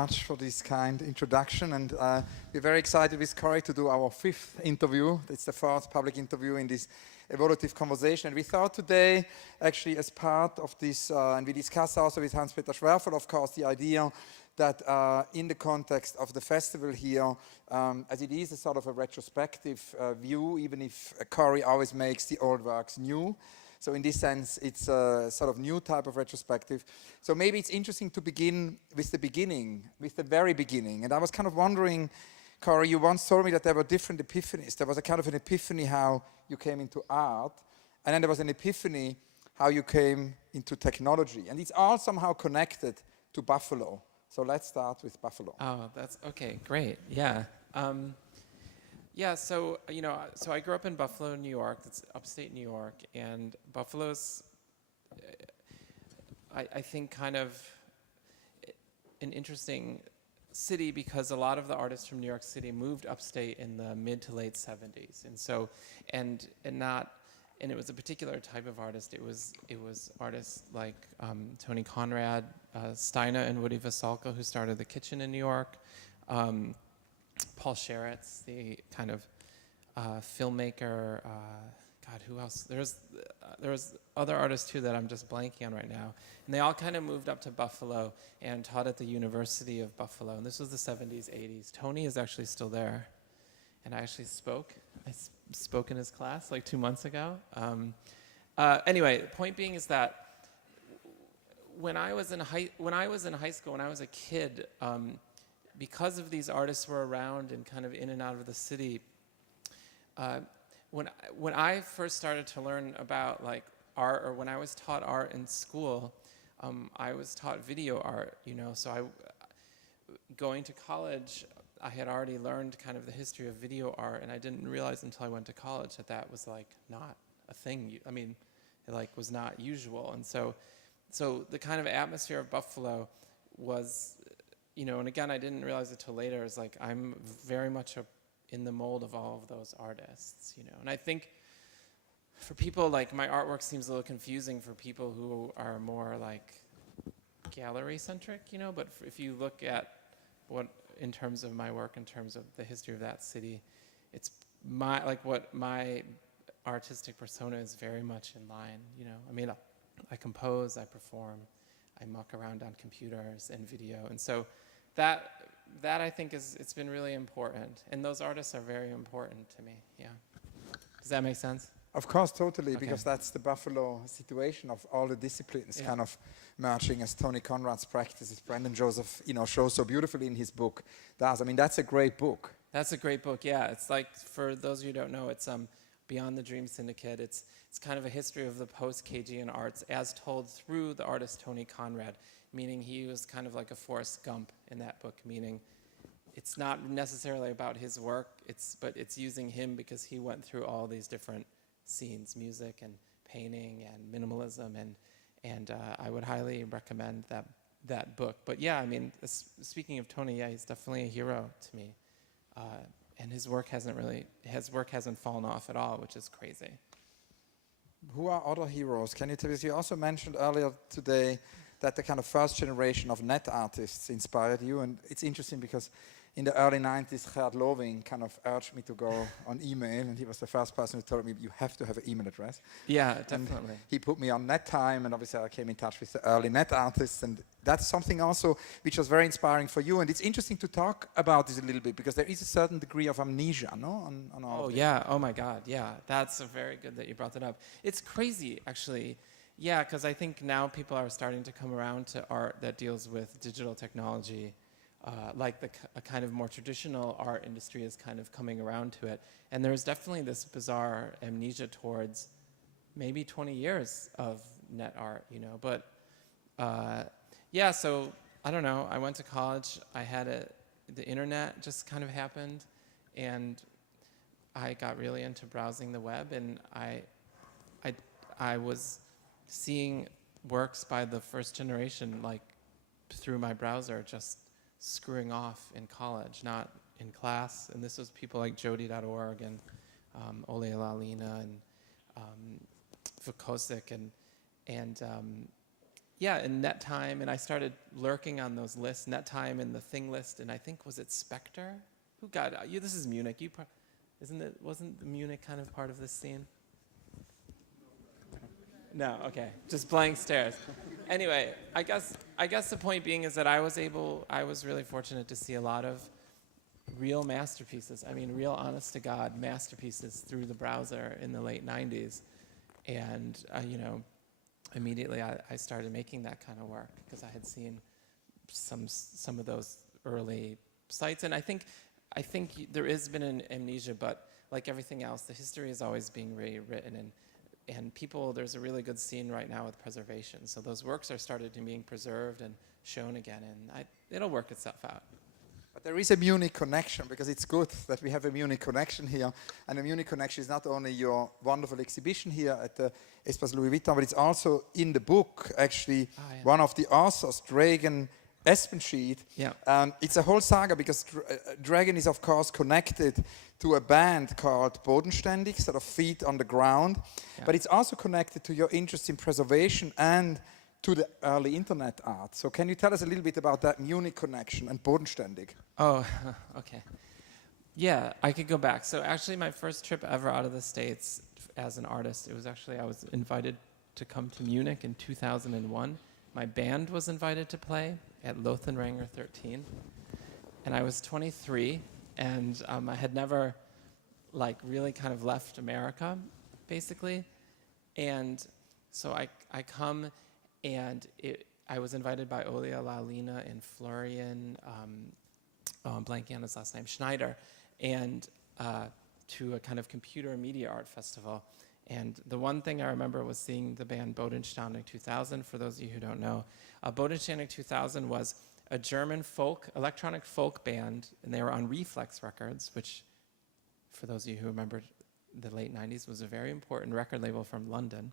much for this kind introduction, and we're very excited with Cory to do our 5th interview. It's the first public interview in this evolutive conversation, and we thought today, actually as part of this, and we discussed also with Hans-Peter Schwerfel, of course, the idea that in the context of the festival here, as it is a sort of a retrospective view, even if Cory always makes the old works new. So in this sense, it's a sort of new type of retrospective. So maybe it's interesting to begin with the beginning, with the very beginning. And I was kind of wondering, Cory, you once told me that there were different epiphanies. There was a kind of an epiphany how you came into art, and then there was an epiphany how you came into technology. And it's all somehow connected to Buffalo. So let's start with Buffalo. Oh, that's okay, great, yeah. Yeah, so, you know, so I grew up in Buffalo, New York. It's upstate New York, and Buffalo's, I think, kind of an interesting city because a lot of the artists from New York City moved upstate in the mid to late 70s, and so, and it was a particular type of artist. It was artists like Tony Conrad, Steina and Woody Vasalka, who started the Kitchen in New York. Paul Scherritz, the kind of filmmaker. God, who else? There was other artists too that I'm just blanking on right now. And they all kind of moved up to Buffalo and taught at the University of Buffalo. And this was the 70s, 80s. Tony is actually still there, and I actually spoke. I spoke in his class like 2 months ago. Anyway, the point being is that when I was in high school, when I was a kid. Because of these artists were around and kind of in and out of the city, when I first started to learn about like art, or when I was taught art in school, I was taught video art, you know. So going to college, I had already learned kind of the history of video art, and I didn't realize until I went to college that that was like not a thing. I mean, it like was not usual, and so the kind of atmosphere of Buffalo was. You know, and again, I didn't realize it till later. It's like I'm very much in the mold of all of those artists, you know. And I think for people, like my artwork seems a little confusing for people who are more like gallery-centric, you know. But if you look at what, in terms of my work, in terms of the history of that city, it's what my artistic persona is very much in line, you know. I mean, I compose, I perform, I muck around on computers and video, and so that I think it's been really important, and those artists are very important to me. Yeah, does that make sense? Of course, totally, okay. Because that's the Buffalo situation of all the disciplines kind of merging, as Tony Conrad's practices, Brandon Joseph, you know, shows so beautifully in his book. I mean, that's a great book. That's a great book. Yeah, it's like, for those of you who don't know, it's Beyond the Dream Syndicate. It's kind of a history of the post-Cagean arts as told through the artist Tony Conrad, meaning he was kind of like a Forrest Gump in that book, meaning it's not necessarily about his work, but it's using him because he went through all these different scenes, music and painting and minimalism, and I would highly recommend that book. But yeah, I mean, speaking of Tony, yeah, he's definitely a hero to me. And his work hasn't fallen off at all, which is crazy. Who are other heroes? Can you tell us? You also mentioned earlier today that the kind of first generation of net artists inspired you, and it's interesting because in the early 90s, Gerd Loving kind of urged me to go on email, and he was the first person who told me, you have to have an email address. Yeah, definitely. And he put me on NetTime, and obviously I came in touch with the early net artists, and that's something also which was very inspiring for you, and it's interesting to talk about this a little bit, because there is a certain degree of amnesia, no? On all of yeah, oh my God, yeah, that's very good that you brought that up. It's crazy, actually. Yeah, because I think now people are starting to come around to art that deals with digital technology, like a kind of more traditional art industry is kind of coming around to it. And there's definitely this bizarre amnesia towards maybe 20 years of net art, you know. But yeah, so I don't know, I went to college, I had the internet just kind of happened, and I got really into browsing the web, and I was seeing works by the first generation, like through my browser, just screwing off in college, not in class. And this was people like Jody.org and Ole Lalina and Vukosik, and yeah, in NetTime, and I started lurking on those lists, NetTime and the Thing list, and I think, was it Spectre? Who got you? This is Munich. Wasn't Munich kind of part of this scene? No, okay, just blank stares. Anyway, I guess the point being is that I was really fortunate to see a lot of real masterpieces. I mean, real honest to God masterpieces through the browser in the late 90s. And, immediately I started making that kind of work because I had seen some of those early sites. And I think there has been an amnesia, but like everything else, the history is always being rewritten. And people, there's a really good scene right now with preservation. So those works are started to being preserved and shown again, and it'll work itself out. But there is a Munich connection, because it's good that we have a Munich connection here. And the Munich connection is not only your wonderful exhibition here at the Espace Louis Vuitton, but it's also in the book, actually, one of the authors, Dragan Espenschied. Yeah. It's a whole saga, because Dragan is, of course, connected to a band called Bodenständig, sort of feet on the ground. Yeah. But it's also connected to your interest in preservation and to the early internet art. So can you tell us a little bit about that Munich connection and Bodenständig? Oh, okay. Yeah, I could go back. So actually my first trip ever out of the States as an artist, it was actually, I was invited to come to Munich in 2001. My band was invited to play at Lothenranger 13. And I was 23, and I had never really kind of left America, basically. And so I come, and I was invited by Olia Lalina and Florian, I'm blanking on his last name, Schneider, and to a kind of computer media art festival. And the one thing I remember was seeing the band Bodenständig 2000. For those of you who don't know, Bodenständig 2000 was a German electronic folk band, and they were on Reflex Records, which, for those of you who remember the late 90s, was a very important record label from London,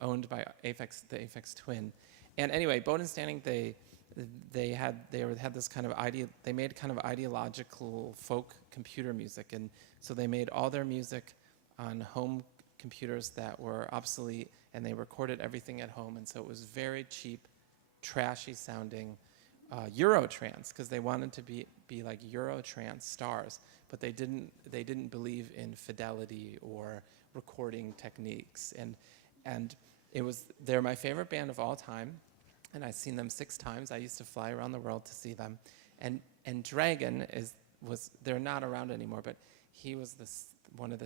owned by the Aphex Twin. And anyway, Bodenständig, they had this kind of they made kind of ideological folk computer music, and so they made all their music on home computers that were obsolete, and they recorded everything at home, and so it was very cheap, trashy sounding Eurotrance, because they wanted to be like Eurotrance stars, but they didn't believe in fidelity or recording techniques, and they're my favorite band of all time, and I've seen them 6 times. I used to fly around the world to see them, and Dragan they're not around anymore, but he was one of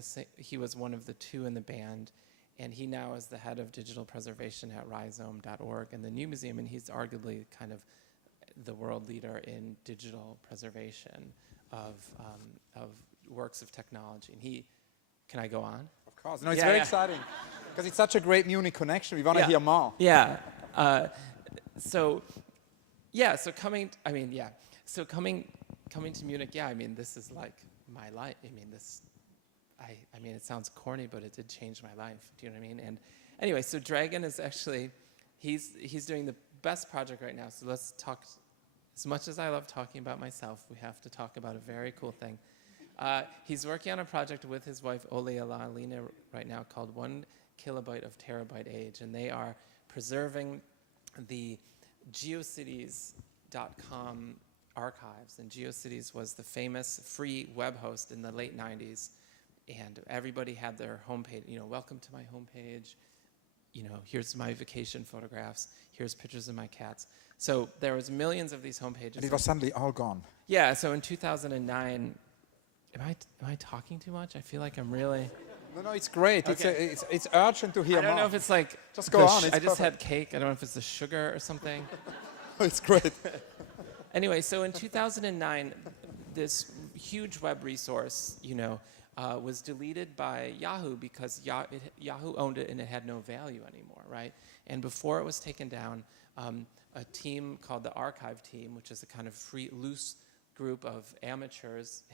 the 2 in the band, and he now is the head of digital preservation at rhizome.org and the New Museum, and he's arguably kind of the world leader in digital preservation of works of technology. And can I go on? Of course. No, it's very exciting, because it's such a great Munich connection. We want to hear more. Yeah. So coming to Munich, this is like my life. It sounds corny, but it did change my life. Do you know what I mean? And anyway, so Dragan is actually, he's doing the best project right now. So let's talk. As much as I love talking about myself, we have to talk about a very cool thing. He's working on a project with his wife Olia Lalina right now called 1 kilobyte of terabyte age, and they are preserving the geocities.com archives. And GeoCities was the famous free web host in the late 90s, and everybody had their homepage, welcome to my homepage, here's my vacation photographs, here's pictures of my cats. So there was millions of these homepages. And it was suddenly all gone. Yeah, so in 2009, am I talking too much? I feel like I'm really... No, it's great. Okay. It's urgent to hear more. I don't know if it's like... Just go on. I just had cake. I don't know if it's the sugar or something. It's great. Anyway, so in 2009, this huge web resource, was deleted by Yahoo because Yahoo owned it and it had no value anymore, right? And before it was taken down, a team called the Archive Team, which is a kind of free, loose group of amateurs,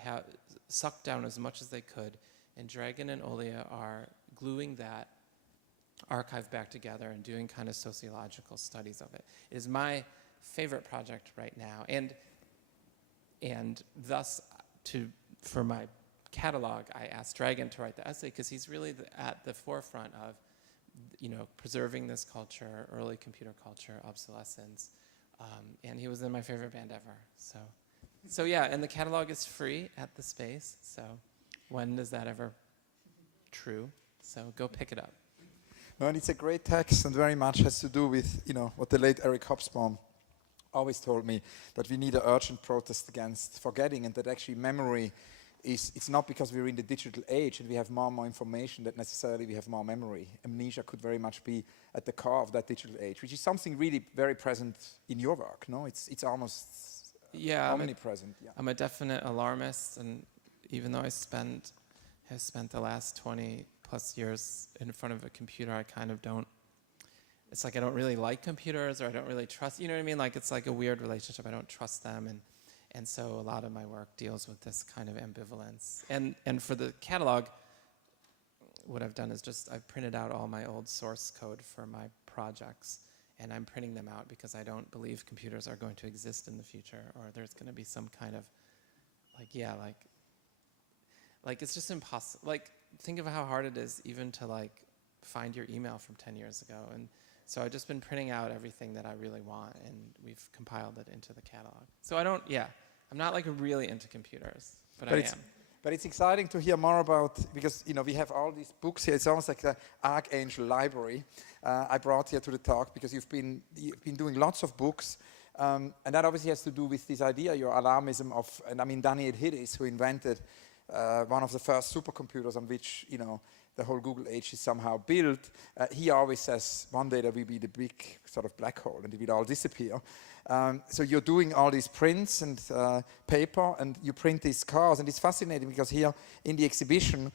sucked down as much as they could, and Dragan and Olia are gluing that archive back together and doing kind of sociological studies of it. It is my favorite project right now, and thus for my catalog, I asked Dragan to write the essay, because he's really at the forefront of preserving this culture, early computer culture, obsolescence. And he was in my favorite band ever. So yeah, and the catalog is free at the space. So when is that ever true? So go pick it up. No, and it's a great text, and very much has to do with what the late Eric Hobsbawm always told me, that we need an urgent protest against forgetting, and that actually memory it's not because we're in the digital age and we have more and more information that necessarily we have more memory. Amnesia could very much be at the core of that digital age, which is something really very present in your work. No, it's almost omnipresent. I'm a definite alarmist, and even though I have spent the last 20 plus years in front of a computer, I kind of don't. It's like I don't really like computers, or I don't really trust. You know what I mean? Like it's like a weird relationship. I don't trust them, and so a lot of my work deals with this kind of ambivalence. And for the catalog, what I've done is I've printed out all my old source code for my projects, and I'm printing them out because I don't believe computers are going to exist in the future, or there's going to be some kind of, like it's just impossible. Like, think of how hard it is even to find your email from 10 years ago. And so I've just been printing out everything that I really want, and we've compiled it into the catalog. So I'm not really into computers, but I am. But it's exciting to hear more about, because we have all these books here. It's almost like the Arcangel library I brought here to the talk, because you've been doing lots of books, and that obviously has to do with this idea, your alarmism of, and I mean Daniel Hillis, who invented one of the first supercomputers on which the whole Google age is somehow built. He always says one day there will be the big sort of black hole and it will all disappear. So you're doing all these prints and paper, and you print these scars, and it's fascinating because here in the exhibition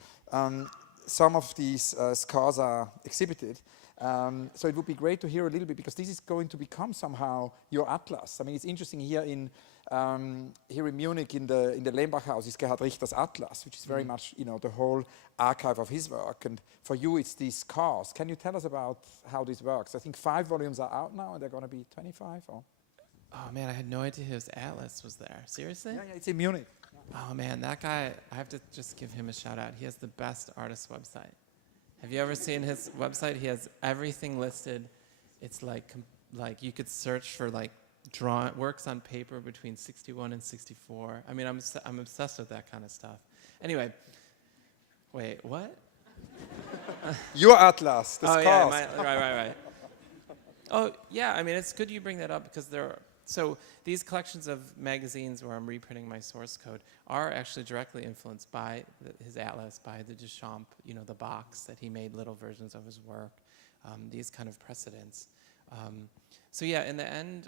some of these scars are exhibited. So it would be great to hear a little bit, because this is going to become somehow your atlas. I mean, it's interesting here in Munich in the Lehmbach House is Gerhard Richter's atlas, which is very much the whole archive of his work. And for you, it's these scars. Can you tell us about how this works? I think 5 volumes are out now, and they're going to be 25. Or? Oh man, I had no idea his atlas was there. Seriously? Yeah, it's in Munich. Oh man, that guy, I have to just give him a shout out. He has the best artist website. Have you ever seen his website? He has everything listed. It's like you could search for works on paper between 61 and 64. I mean, I'm obsessed with that kind of stuff. Anyway, wait, what? Your atlas, the scars. Yeah, right. Oh yeah, I mean, it's good you bring that up, because so these collections of magazines where I'm reprinting my source code are actually directly influenced by his atlas, by the Duchamp, the box that he made little versions of his work, these kind of precedents. So yeah, in the end,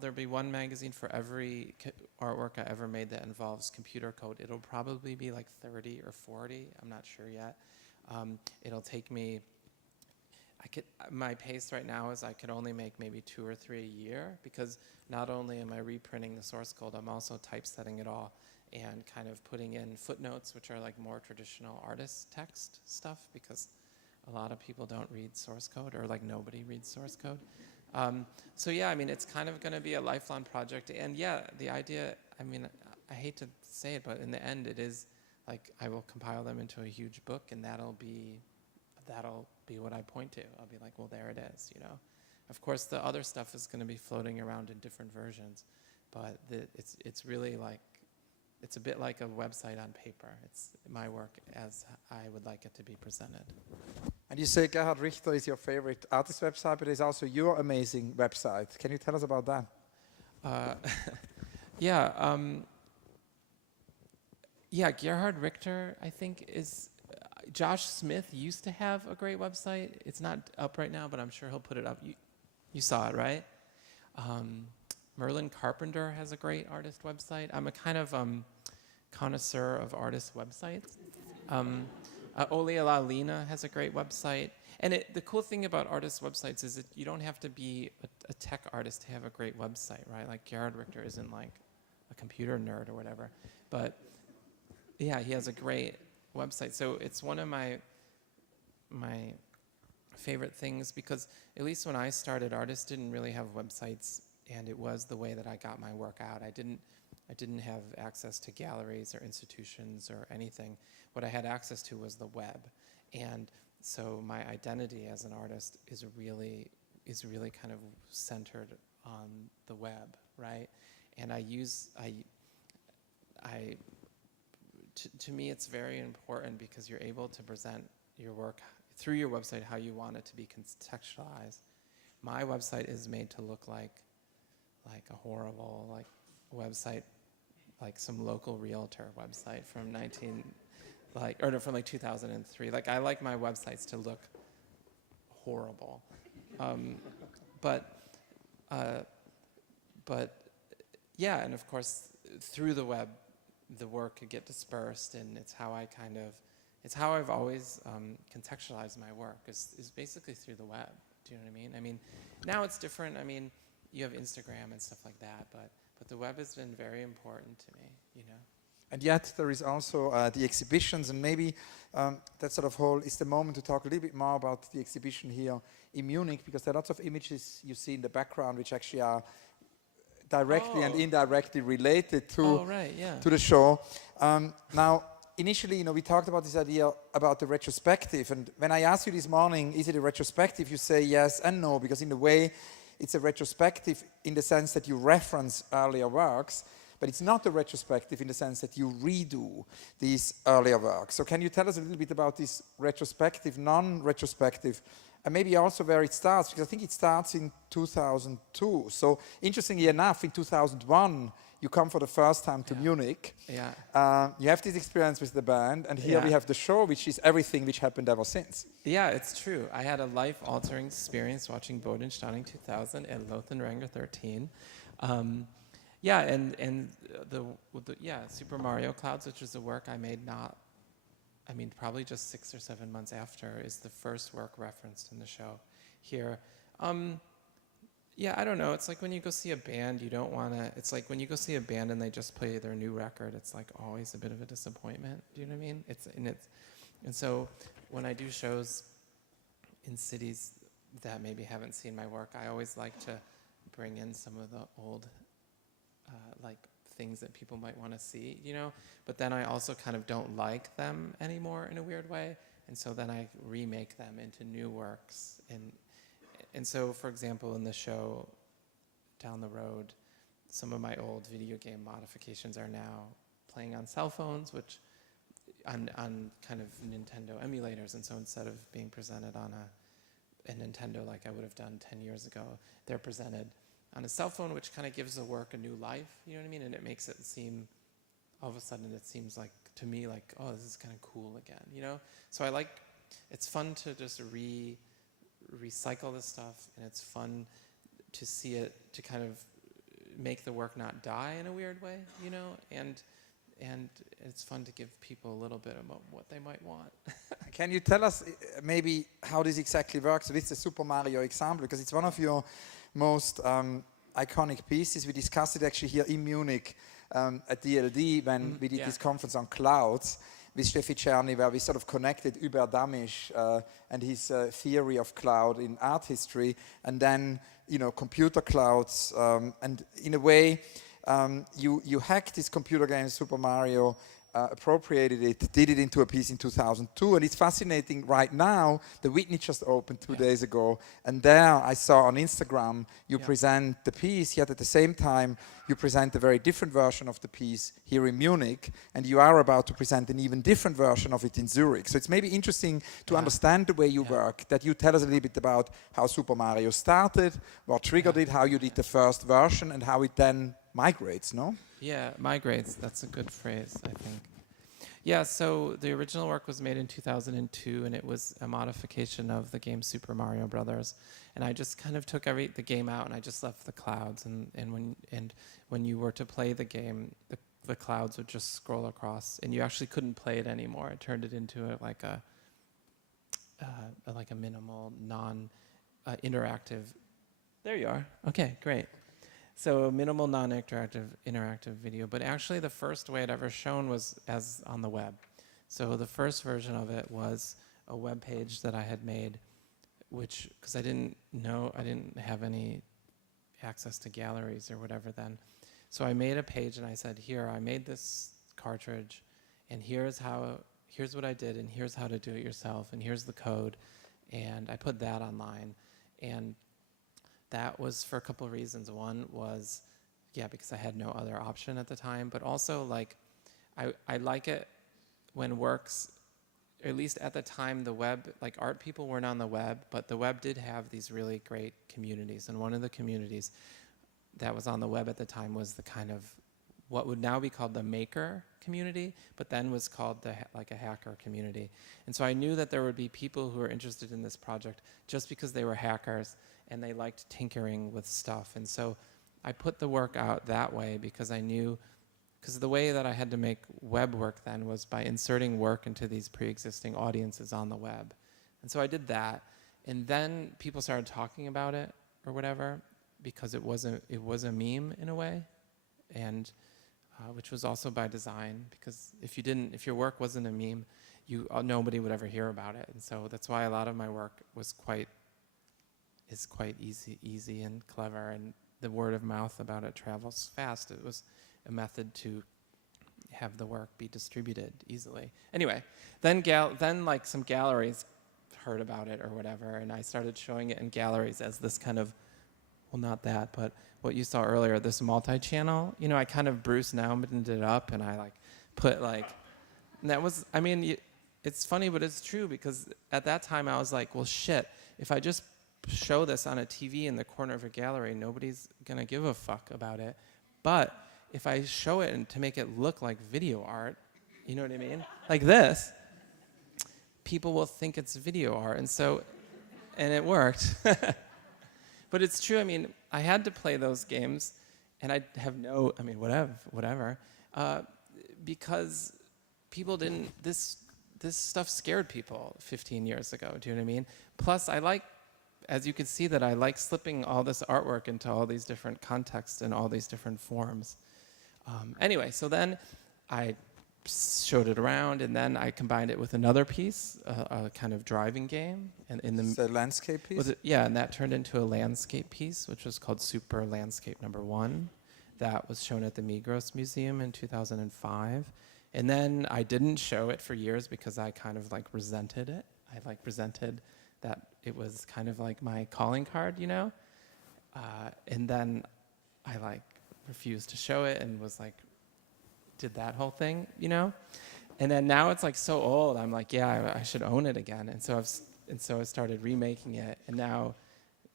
there'll be one magazine for every artwork I ever made that involves computer code. It'll probably be like 30 or 40, I'm not sure yet. It'll take me, my pace right now is I could only make maybe 2 or 3 a year, because not only am I reprinting the source code, I'm also typesetting it all and kind of putting in footnotes, which are like more traditional artist text stuff, because a lot of people don't read source code, or nobody reads source code. So yeah, I mean, it's kind of going to be a lifelong project. And yeah, the idea, I mean, I hate to say it, but in the end, it is I will compile them into a huge book, and that'll be what I point to. I'll be like, well, there it is, Of course, the other stuff is going to be floating around in different versions, but it's really it's a bit like a website on paper. It's my work as I would like it to be presented. And you say Gerhard Richter is your favorite artist website, but there's also your amazing website. Can you tell us about that? Yeah, Gerhard Richter, I think, is... Josh Smith used to have a great website. It's not up right now, but I'm sure he'll put it up. You saw it, right? Merlin Carpenter has a great artist website. I'm a kind of connoisseur of artist websites. Olia Lina has a great website. And the cool thing about artist websites is that you don't have to be a tech artist to have a great website, right? Like Gerhard Richter isn't like a computer nerd or whatever. But yeah, he has a great website. So it's one of my favorite things, because at least when I started, artists didn't really have websites, and it was the way that I got my work out. I didn't have access to galleries or institutions or anything. What I had access to was the web. And so my identity as an artist is really kind of centered on the web, right? And to me it's very important because you're able to present your work through your website how you want it to be contextualized. My website is made to look like a horrible website, like some local realtor website from 2003. Like, I like my websites to look horrible, but yeah, and of course through the web, the work could get dispersed, and it's how I've always contextualized my work is basically through the web. Do you know what I mean? I mean, now it's different. I mean, you have Instagram and stuff like that, but the web has been very important to me, you know. And yet there is also the exhibitions, and maybe that sort of whole is the moment to talk a little bit more about the exhibition here in Munich, because there are lots of images you see in the background which actually are directly and indirectly related to to the show. Now, initially, we talked about this idea about the retrospective, and when I asked you this morning, is it a retrospective, you say yes and no, because in a way, it's a retrospective in the sense that you reference earlier works, but it's not a retrospective in the sense that you redo these earlier works. So can you tell us a little bit about this retrospective, non-retrospective, and maybe also where it starts, because I think it starts in 2002. So interestingly enough, in 2001, you come for the first time to Munich. Yeah. You have this experience with the band, and here we have the show, which is everything which happened ever since. Yeah, it's true. I had a life-altering experience watching Bodenstauning 2000 and Lothenranger 13. Yeah, and the Super Mario Clouds, which is a work I made probably just 6 or 7 months after, is the first work referenced in the show here. Yeah, I don't know. It's like when you go see a band, it's like when you go see a band and they just play their new record, it's like always a bit of a disappointment. Do you know what I mean? And so when I do shows in cities that maybe haven't seen my work, I always like to bring in some of the old things that people might want to see, but then I also kind of don't like them anymore in a weird way, and so then I remake them into new works. And so, for example, in the show down the road, some of my old video game modifications are now playing on cell phones, which on kind of Nintendo emulators, and so instead of being presented on a Nintendo like I would have done 10 years ago, they're presented on a cell phone, which kind of gives the work a new life, you know what I mean? And it makes it seem, all of a sudden it seems like, to me, like, oh, this is kind of cool again, So it's fun to just recycle this stuff, and it's fun to see it, to kind of make the work not die in a weird way, and it's fun to give people a little bit of what they might want. Can you tell us maybe how this exactly works with the Super Mario example, because it's one of your most iconic pieces. We discussed it actually here in Munich at DLD when we did this conference on clouds with Steffi Czerny, where we sort of connected Hubert Damisch and his theory of cloud in art history, and then computer clouds, and in a way you hacked this computer game Super Mario, appropriated it, did it into a piece in 2002, and it's fascinating right now. The Whitney just opened 2 days ago, and there I saw on Instagram you present the piece, yet at the same time you present a very different version of the piece here in Munich, and you are about to present an even different version of it in Zurich. So it's maybe interesting to understand the way you work, that you tell us a little bit about how Super Mario started, what triggered it, how you did the first version, and how it then migrates, no? Yeah, migrates, that's a good phrase, I think. Yeah, so the original work was made in 2002, and it was a modification of the game Super Mario Brothers. And I just kind of took the game out, and I just left the clouds. And when you were to play the game, the clouds would just scroll across, and you actually couldn't play it anymore. It turned it into like a minimal, non-interactive. There you are. Okay, great. So a minimal, interactive video. But actually the first way it ever shown was as on the web. So the first version of it was a web page that I had made, which, because I didn't have any access to galleries or whatever then. So I made a page and I said, here, I made this cartridge, and here's how here's what I did, and here's how to do it yourself, and here's the code. And I put that online. And that was for a couple of reasons. One was, yeah, because I had no other option at the time, but also like, I like it when works, at least at the time, the web, like art people weren't on the web, but the web did have these really great communities. And one of the communities that was on the web at the time was the kind of, what would now be called the maker community, but then was called like a hacker community. And so I knew that there would be people who were interested in this project just because they were hackers and they liked tinkering with stuff. And so I put the work out that way because I knew, because the way that I had to make web work then was by inserting work into these pre-existing audiences on the web. And so I did that. And then people started talking about it or whatever because it was a meme in a way. And which was also by design, because if your work wasn't a meme, nobody would ever hear about it. And so that's why a lot of my work is quite easy and clever, and the word of mouth about it travels fast. It was a method to have the work be distributed easily. Anyway, then like some galleries heard about it or whatever, and I started showing it in galleries as this kind of, well, not that, but what you saw earlier, this multi-channel. You know, I kind of Bruce Nauman'd it up, and I like put like, and that was, I mean, it's funny, but it's true, because at that time I was like, well, shit, if I just show this on a TV in the corner of a gallery, nobody's gonna give a fuck about it. But if I show it and to make it look like video art, you know what I mean? Like this, people will think it's video art. And so, and it worked. But it's true, I mean, I had to play those games, and I have whatever, because people didn't, this stuff scared people 15 years ago, do you know what I mean? Plus, I like, as you can see, that I like slipping all this artwork into all these different contexts and all these different forms. Anyway, so then I showed it around, and then I combined it with another piece, a kind of driving game. And in the landscape piece? Yeah, and that turned into a landscape piece, which was called Super Landscape #1. That was shown at the Migros Museum in 2005. And then I didn't show it for years because I kind of like resented it. I like resented that it was kind of like my calling card, you know? And then I like refused to show it and was like, did that whole thing, you know? And then now it's like so old, I'm like, yeah, I should own it again. And so I started remaking it. And now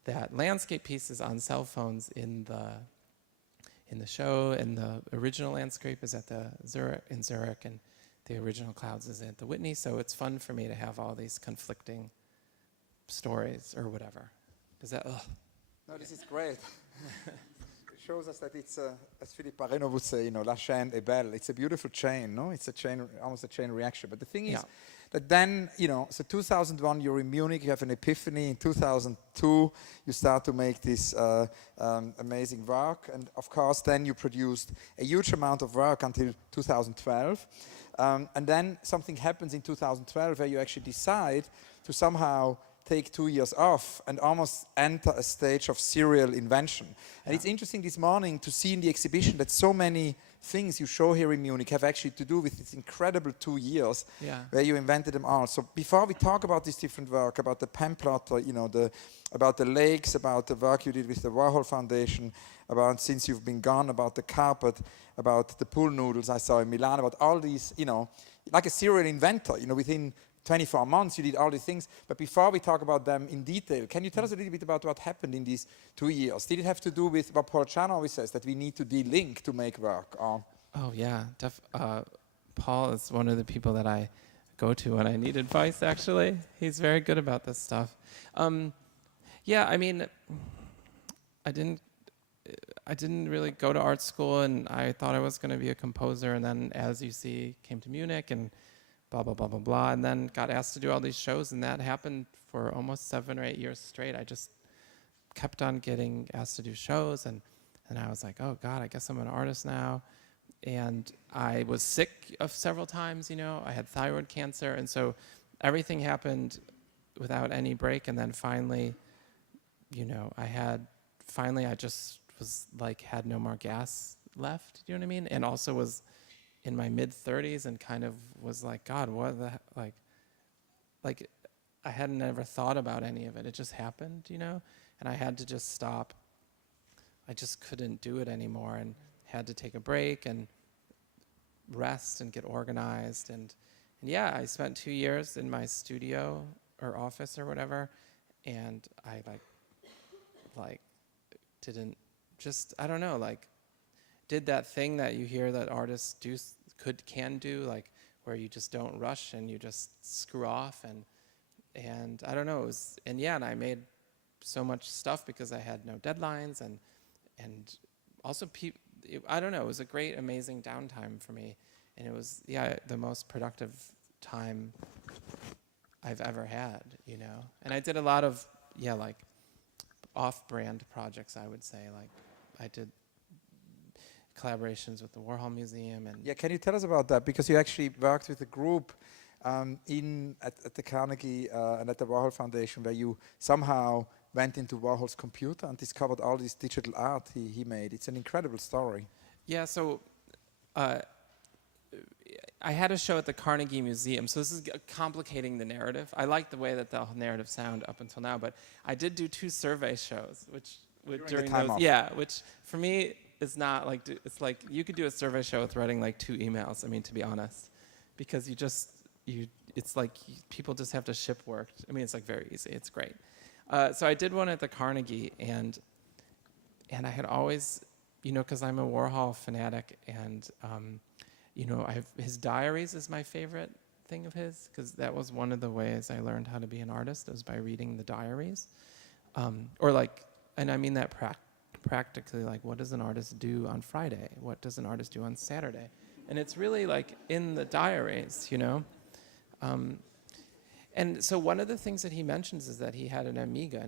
that landscape piece is on cell phones in the show, and the original landscape is at in Zurich, and the original clouds is at the Whitney. So it's fun for me to have all these conflicting stories or whatever. Does that, ugh. No, this is great. Shows us that it's, as Philippe Parreno would say, you know, la chaîne est belle. It's a beautiful chain, no? It's a chain, almost a chain reaction. But the thing is that then, you know, so 2001, you're in Munich, you have an epiphany. In 2002, you start to make this amazing work. And of course, then you produced a huge amount of work until 2012. And then something happens in 2012 where you actually decide to somehow take 2 years off and almost enter a stage of serial invention. And it's interesting this morning to see in the exhibition that so many things you show here in Munich have actually to do with this incredible 2 years where you invented them all. So before we talk about this different work, about the pen plotter, you know, about the lakes, about the work you did with the Warhol Foundation, about Since You've Been Gone, about the carpet, about the pool noodles I saw in Milan, about all these, you know, like a serial inventor, you know, within 24 months, you did all these things. But before we talk about them in detail, can you tell us a little bit about what happened in these 2 years? Did it have to do with what Paul Chan always says, that we need to de-link to make work? Or Oh, yeah. Paul is one of the people that I go to when I need advice, actually. He's very good about this stuff. Yeah, I mean, I didn't really go to art school, and I thought I was going to be a composer, and then, as you see, came to Munich, and blah, blah, blah, blah, blah, and then got asked to do all these shows, and that happened for almost 7 or 8 years straight. I just kept on getting asked to do shows, and I was like, oh God, I guess I'm an artist now. And I was sick several times, you know, I had thyroid cancer, and so everything happened without any break, and then finally, you know, I just was like, had no more gas left, you know what I mean? And also was in my mid-30s and kind of was like, God, what the like I hadn't ever thought about any of it. It just happened, you know? And I had to just stop. I just couldn't do it anymore and had to take a break and rest and get organized. And yeah, I spent 2 years in my studio or office or whatever, and I like didn't just, I don't know, like did that thing that you hear that artists can do, like where you just don't rush and you just screw off and I don't know, and I made so much stuff because I had no deadlines and also I don't know, it was a great, amazing downtime for me, and it was the most productive time I've ever had, you know. And I did a lot of like off-brand projects, I would say. Like I did collaborations with the Warhol Museum and can you tell us about that? Because you actually worked with a group at the Carnegie and at the Warhol Foundation, where you somehow went into Warhol's computer and discovered all this digital art he made. It's an incredible story. Yeah, so I had a show at the Carnegie Museum, so this is complicating the narrative. I like the way that the narrative sound up until now, but I did do 2 survey shows, which during those, which for me is not like, it's like you could do a survey show with writing like 2 emails, I mean, to be honest, because it's like people just have to ship work. I mean, it's like very easy, it's great. So I did one at the Carnegie, and I had always, you know, because I'm a Warhol fanatic, and you know, his diaries is my favorite thing of his, because that was one of the ways I learned how to be an artist, was by reading the diaries, or like, and I mean that practically, like, what does an artist do on Friday? What does an artist do on Saturday? And it's really like in the diaries, you know. And so one of the things that he mentions is that he had an Amiga,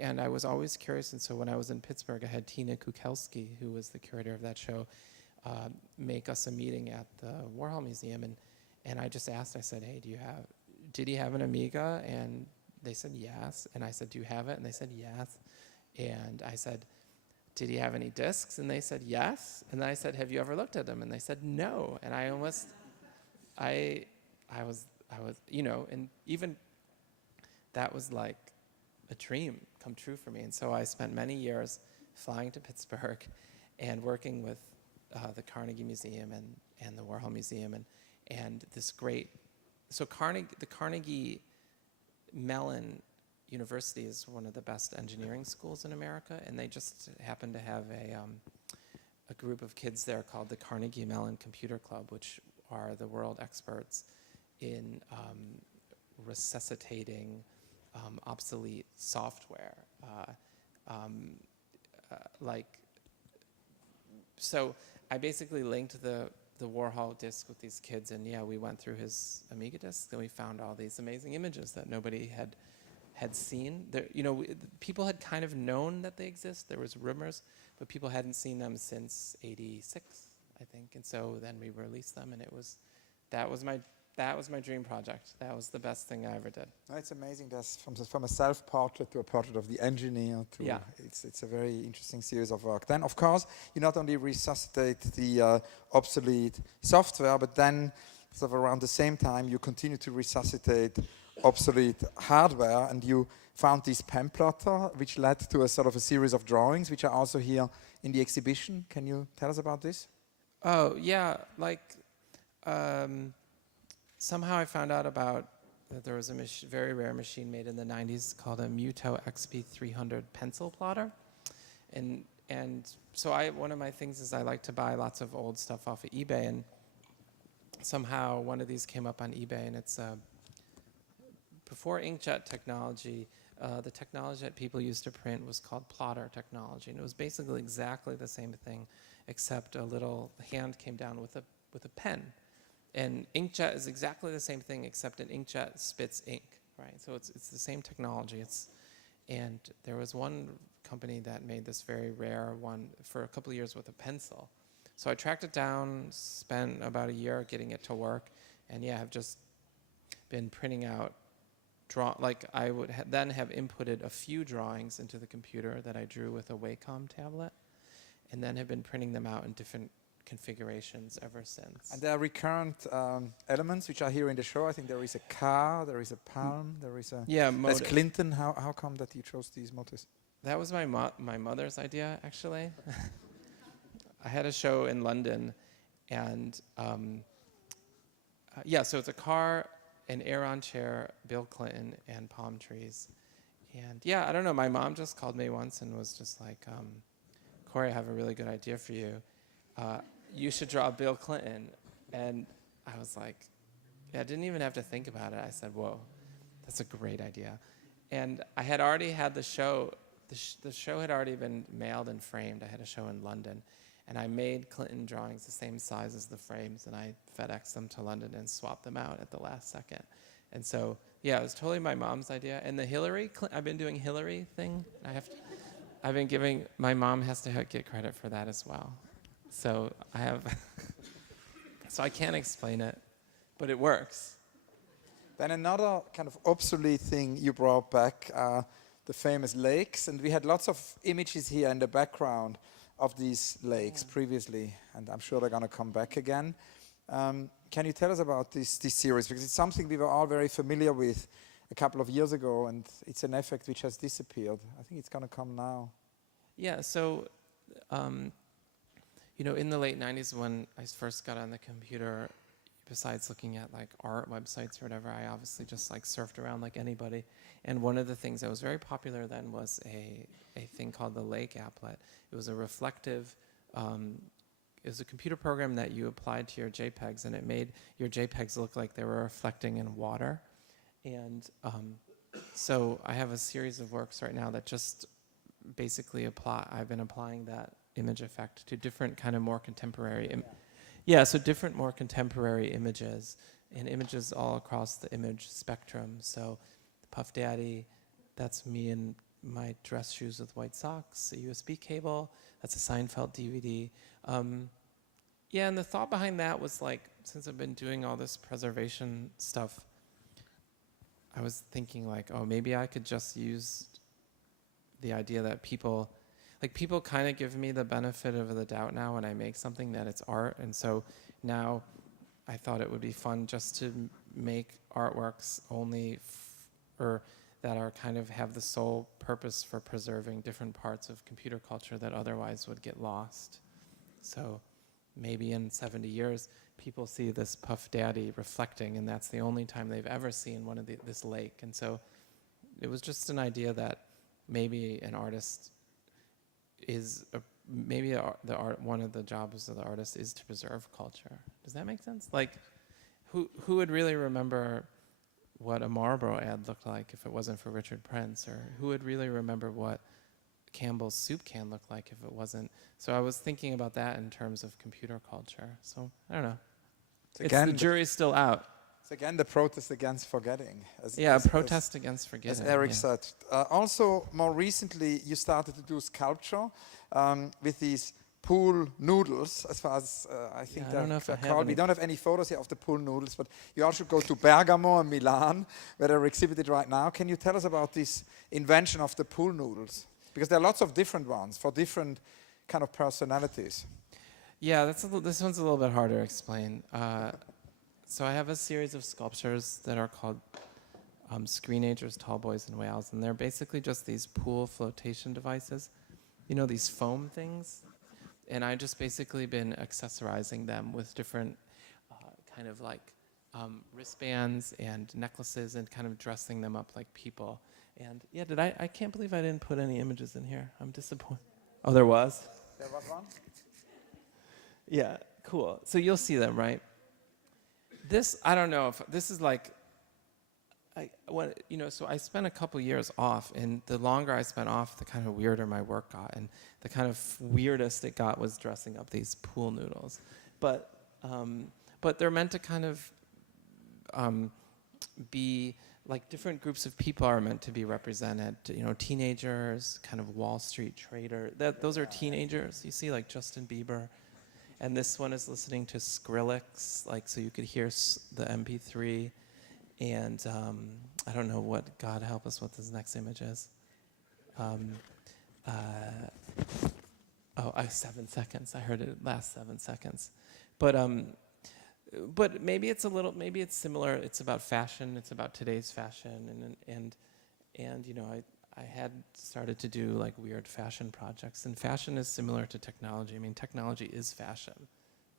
and I was always curious, and so when I was in Pittsburgh, I had Tina Kukelski, who was the curator of that show, make us a meeting at the Warhol Museum, and I just asked, I said, hey, did he have an Amiga? And they said yes, and I said, do you have it? And they said yes, and I said, did he have any discs? And they said yes, and then I said, have you ever looked at them? And they said no, and I was, you know, and even that was like a dream come true for me. And so I spent many years flying to Pittsburgh and working with the Carnegie Museum and the Warhol Museum and this great, so the Carnegie Mellon University is one of the best engineering schools in America, and they just happen to have a group of kids there called the Carnegie Mellon Computer Club, which are the world experts in resuscitating obsolete software. So I basically linked the Warhol disc with these kids, and we went through his Amiga discs, and we found all these amazing images that nobody had seen. There, you know, people had kind of known that they exist. There was rumors, but people hadn't seen them since '86, I think. And so then we released them, and that was my dream project. That was the best thing I ever did. It's amazing. That's from a self-portrait to a portrait of the engineer. It's a very interesting series of work. Then, of course, you not only resuscitate the obsolete software, but then sort of around the same time you continue to resuscitate obsolete hardware, and you found this pen plotter, which led to a sort of a series of drawings, which are also here in the exhibition. Can you tell us about this? Oh yeah, like. Somehow I found out that there was a very rare machine made in the 90s called a Muto XP300 pencil plotter. And so one of my things is I like to buy lots of old stuff off of eBay, and somehow one of these came up on eBay, and it's before inkjet technology, the technology that people used to print was called plotter technology, and it was basically exactly the same thing, except a little hand came down with a pen. And inkjet is exactly the same thing, except an inkjet spits ink, right? So it's the same technology. And there was one company that made this very rare one for a couple of years with a pencil. So I tracked it down, spent about a year getting it to work, and I've just been printing out I would then have inputted a few drawings into the computer that I drew with a Wacom tablet, and then have been printing them out in different configurations ever since. And there are recurrent elements which are here in the show. I think there is a car, there is a palm, there is a... Yeah, There's Clinton. How come that you chose these motifs? That was my mother's idea, actually. I had a show in London, and yeah, so it's a car, an Aeron chair, Bill Clinton, and palm trees. And yeah, I don't know, my mom just called me once and was just like, Cory, I have a really good idea for you. You should draw Bill Clinton. And I was like, yeah, I didn't even have to think about it. I said, whoa, that's a great idea. And I had already had the show. The show had already been mailed and framed. I had a show in London. And I made Clinton drawings the same size as the frames, and I FedExed them to London and swapped them out at the last second. And so, yeah, it was totally my mom's idea. And the Hillary, I've been doing Hillary thing. I've been giving, my mom has to get credit for that as well. So I have, so I can't explain it, but it works. Then another kind of obsolete thing you brought back are the famous lakes. And we had lots of images here in the background of these lakes previously, and I'm sure they're going to come back again. Can you tell us about this series? Because it's something we were all very familiar with a couple of years ago, and it's an effect which has disappeared. I think it's going to come now. Yeah, so, you know, in the late 90s when I first got on the computer, besides looking at like art websites or whatever, I obviously just like surfed around like anybody. And one of the things that was very popular then was a thing called the Lake Applet. It was a reflective, it was a computer program that you applied to your JPEGs, and it made your JPEGs look like they were reflecting in water. And so I have a series of works right now that just basically I've been applying that image effect to different kind of more contemporary so different more contemporary images, and images all across the image spectrum. So Puff Daddy, that's me in my dress shoes with white socks, a USB cable, that's a Seinfeld DVD. Yeah, and the thought behind that was like, since I've been doing all this preservation stuff, I was thinking like, oh, maybe I could just use the idea that people kind of give me the benefit of the doubt now when I make something that it's art. And so now I thought it would be fun just to make artworks only or that are kind of have the sole purpose for preserving different parts of computer culture that otherwise would get lost. So maybe in 70 years, people see this Puff Daddy reflecting, and that's the only time they've ever seen one of this lake. And so it was just an idea that maybe an artist is one of the jobs of the artist is to preserve culture. Does that make sense? Like, who would really remember what a Marlboro ad looked like if it wasn't for Richard Prince? Or who would really remember what Campbell's soup can look like if it wasn't? So I was thinking about that in terms of computer culture. So I don't know. The jury's still out. It's again the protest against forgetting. Protest against forgetting. As Eric said. Also, more recently, you started to do sculpture with these pool noodles, as far as I think they're called. We don't have any photos here of the pool noodles, but you all should go to Bergamo and Milan, where they're exhibited right now. Can you tell us about this invention of the pool noodles? Because there are lots of different ones for different kind of personalities. Yeah, this one's a little bit harder to explain. So I have a series of sculptures that are called Screenagers, Tall Boys, and Whales, and they're basically just these pool flotation devices. You know, these foam things? And I've just basically been accessorizing them with different kind of like wristbands and necklaces and kind of dressing them up like people. And yeah, I can't believe I didn't put any images in here. I'm disappointed. Oh, there was? There was one? Yeah, cool. So you'll see them, right? This, I don't know if this is like, so I spent a couple years off, and the longer I spent off, the kind of weirder my work got, and the kind of weirdest it got was dressing up these pool noodles. But they're meant to kind of be like different groups of people are meant to be represented. You know, teenagers, kind of Wall Street trader. Those are teenagers. You see, like Justin Bieber. And this one is listening to Skrillex, like so you could hear the MP3. And I don't know what, God help us, what this next image is. Oh, 7 seconds. I heard it last 7 seconds. But maybe it's a little, maybe it's similar. It's about fashion. It's about today's fashion. And you know, I had started to do like weird fashion projects. And fashion is similar to technology. I mean, technology is fashion,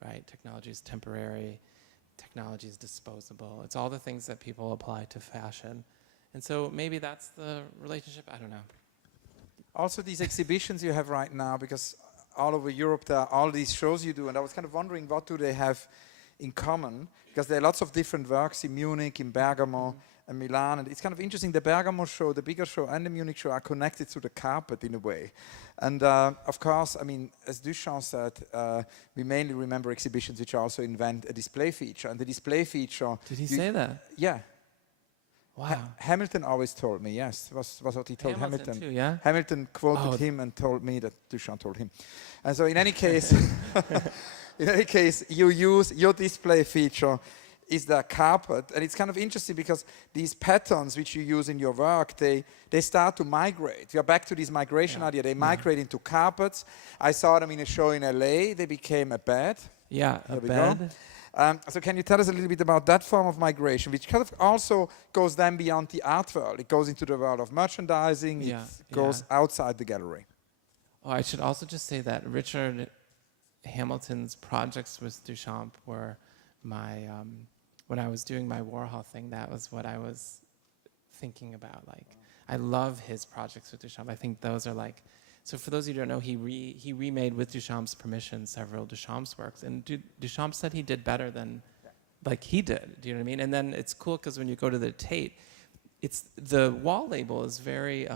right? Technology is temporary. Technology is disposable. It's all the things that people apply to fashion. And so maybe that's the relationship. I don't know. Also, these exhibitions you have right now, because all over Europe there are all these shows you do, and I was kind of wondering what do they have in common, because there are lots of different works in Munich, in Bergamo, and Milan, and it's kind of interesting. The Bergamo show, the bigger show, and the Munich show are connected to the carpet in a way. And of course, I mean, as Duchamp said, we mainly remember exhibitions which also invent a display feature, and the display feature... Did he say that? Yeah. Wow. Hamilton always told me, yes, was what he told Hamilton. Too, yeah? Hamilton quoted him and told me that Duchamp told him. And so in any case, you use your display feature is the carpet, and it's kind of interesting because these patterns which you use in your work, they start to migrate. We are back to this migration idea. They migrate into carpets. I saw them in a show in LA. They became a bed. Yeah, There a we bed. go. So can you tell us a little bit about that form of migration, which kind of also goes then beyond the art world? It goes into the world of merchandising. Yeah, It goes outside the gallery. Oh, I should also just say that Richard Hamilton's projects with Duchamp were my, when I was doing my Warhol thing, that was what I was thinking about. Like, I love his projects with Duchamp. I think those are like, so for those of you who don't know, he remade with Duchamp's permission several Duchamp's works, and Duchamp said he did better than, like he did. Do you know what I mean? And then it's cool because when you go to the Tate, it's the wall label is very.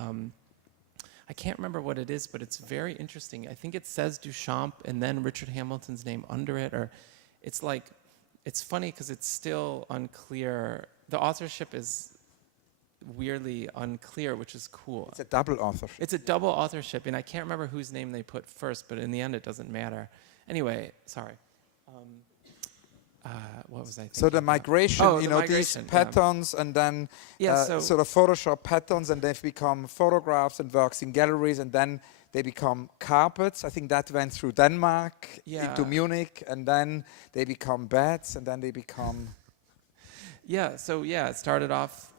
I can't remember what it is, but it's very interesting. I think it says Duchamp and then Richard Hamilton's name under it, or it's like, it's funny because it's still unclear. The authorship is weirdly unclear, which is cool. It's a double authorship. It's a double authorship, and I can't remember whose name they put first, but in the end it doesn't matter. Anyway, sorry. What was I thinking? So the migration, Oh, you the know, migration, these patterns and then so sort of Photoshop patterns, and they've become photographs and works in galleries, and then they become carpets. I think that went through Denmark into Munich, and then they become beds, and then they become... Yeah, so yeah, it started off,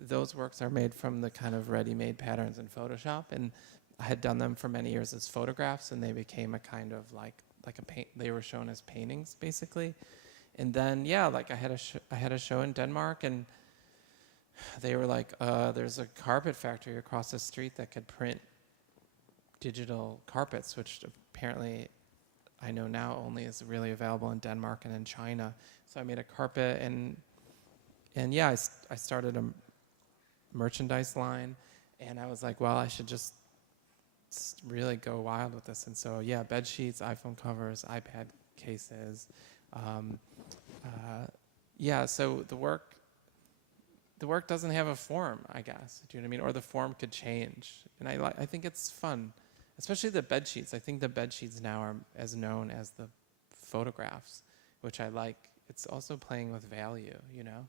those works are made from the kind of ready-made patterns in Photoshop, and I had done them for many years as photographs, and they became a kind of like a paint. They were shown as paintings, basically. And then, yeah, like I had a show in Denmark, and they were like, there's a carpet factory across the street that could print digital carpets, which apparently I know now only is really available in Denmark and in China. So I made a carpet, and yeah, I started a merchandise line, and I was like, well, I should just really go wild with this. And so, yeah, bed sheets, iPhone covers, iPad cases. Yeah, so the work doesn't have a form, I guess. Do you know what I mean? Or the form could change. And I think it's fun, especially the bed sheets. I think the bed sheets now are as known as the photographs, which I like. It's also playing with value, you know?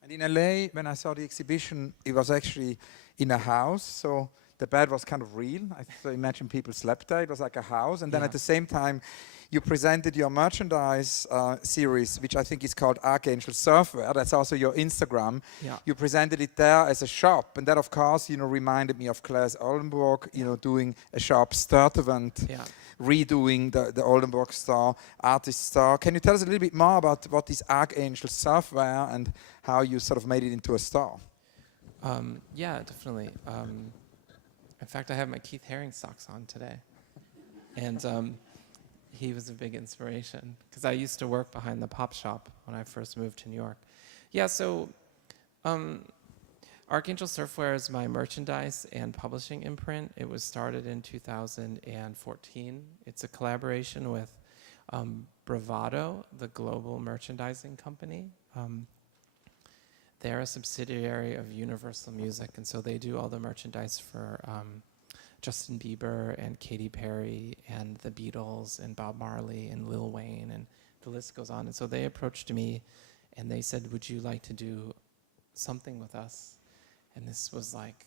And in LA, when I saw the exhibition, it was actually in a house, so the bed was kind of real. I imagine people slept there. It was like a house. And then at the same time, you presented your merchandise series, which I think is called Arcangel Surfwear. That's also your Instagram. Yeah. You presented it there as a shop. And that, of course, you know, reminded me of Claes Oldenburg, you know, doing a shop start event, redoing the Oldenburg store, artist store. Can you tell us a little bit more about what is Arcangel Surfwear and how you sort of made it into a store? Yeah, definitely. In fact, I have my Keith Haring socks on today. And he was a big inspiration because I used to work behind the pop shop when I first moved to New York. Yeah, so Arcangel Surfwear is my merchandise and publishing imprint. It was started in 2014. It's a collaboration with Bravado, the global merchandising company. They're a subsidiary of Universal Music, and so they do all the merchandise for Justin Bieber and Katy Perry and the Beatles and Bob Marley and Lil Wayne, and the list goes on. And so they approached me and they said, would you like to do something with us? And this was like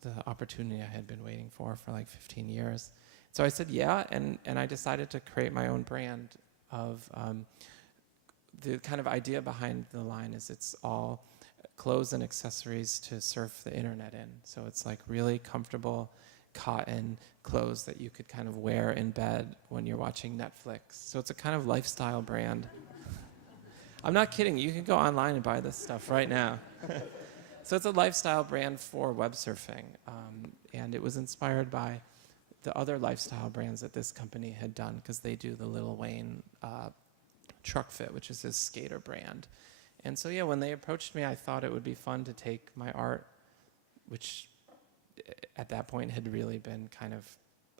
the opportunity I had been waiting for like 15 years. So I said, yeah, and I decided to create my own brand of, the kind of idea behind the line is it's all clothes and accessories to surf the internet in. So it's like really comfortable cotton clothes that you could kind of wear in bed when you're watching Netflix. So it's a kind of lifestyle brand. I'm not kidding, you can go online and buy this stuff right now. So it's a lifestyle brand for web surfing. And it was inspired by the other lifestyle brands that this company had done, because they do the Lil Wayne Truck Fit, which is his skater brand. And so, yeah, when they approached me, I thought it would be fun to take my art, which at that point had really been kind of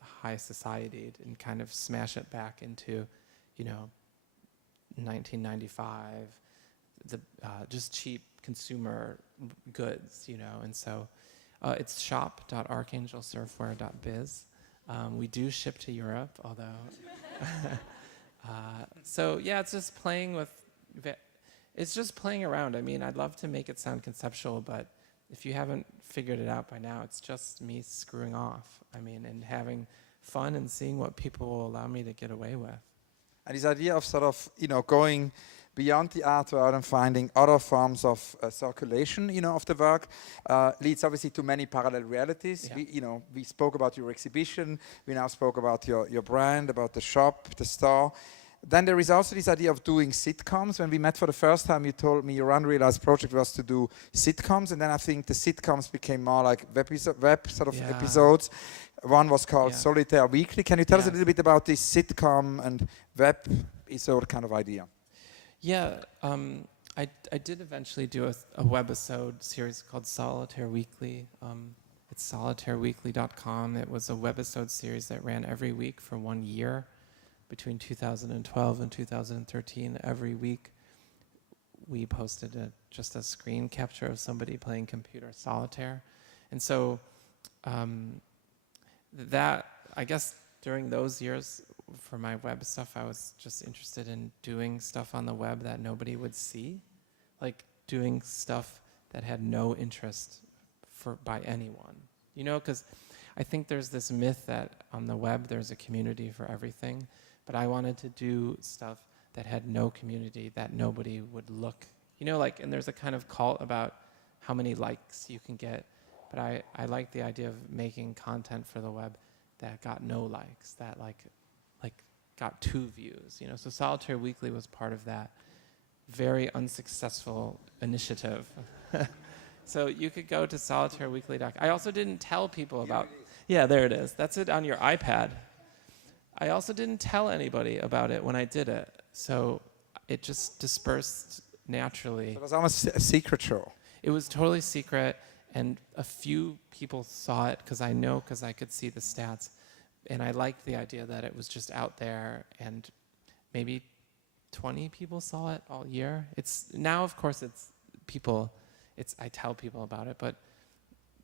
high society, and kind of smash it back into, 1995, the just cheap consumer goods, And so it's shop.archangelsurfwear.biz. We do ship to Europe, although... so yeah, it's just playing around. I mean, I'd love to make it sound conceptual, but if you haven't figured it out by now, it's just me screwing off. I mean, and having fun and seeing what people will allow me to get away with. And this idea of sort of, going beyond the art world and finding other forms of circulation, of the work, leads obviously to many parallel realities. Yeah. We spoke about your exhibition. We now spoke about your brand, about the shop, the store. Then there is also this idea of doing sitcoms. When we met for the first time, you told me your unrealized project was to do sitcoms, and then I think the sitcoms became more like web sort of episodes. One was called Solitaire Weekly. Can you tell us a little bit about this sitcom and web episode kind of idea? Yeah, I did eventually do a webisode series called Solitaire Weekly. It's solitaireweekly.com. It was a webisode series that ran every week for 1 year. Between 2012 and 2013, every week we posted just a screen capture of somebody playing computer solitaire. And so that, I guess during those years for my web stuff, I was just interested in doing stuff on the web that nobody would see, like doing stuff that had no interest by anyone. Because I think there's this myth that on the web there's a community for everything. But I wanted to do stuff that had no community, that nobody would look. And there's a kind of cult about how many likes you can get. But I like the idea of making content for the web that got no likes, that like got 2 views. So Solitaire Weekly was part of that very unsuccessful initiative. So you could go to solitaireweekly.com. I also didn't tell people about... Yeah, there it is. That's it on your iPad. I also didn't tell anybody about it when I did it, so it just dispersed naturally. So it was almost a secret show. It was totally secret, and a few people saw it because I could see the stats, and I liked the idea that it was just out there, and maybe 20 people saw it all year. It's now, of course, I tell people about it, but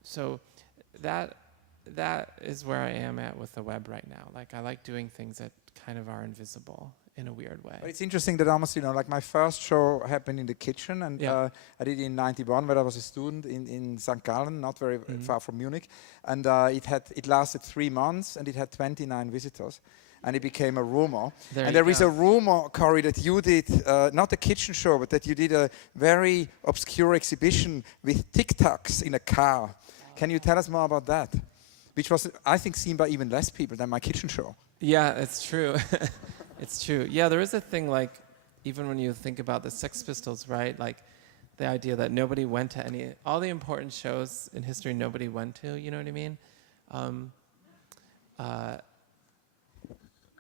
so that is where I am at with the web right now. Like, I like doing things that kind of are invisible in a weird way. But it's interesting that almost, like my first show happened in the kitchen, and I did it in '91 when I was a student in St. Gallen, not very far from Munich. And it lasted 3 months, and it had 29 visitors. And it became a rumor. There is a rumor, Cory, that you did, not a kitchen show, but that you did a very obscure exhibition with Tic Tacs in a car. Can you tell us more about that? Which was, I think, seen by even less people than my kitchen show. Yeah, it's true. It's true. Yeah, there is a thing, like, even when you think about the Sex Pistols, right? Like, the idea that nobody went to all the important shows in history nobody went to, you know what I mean?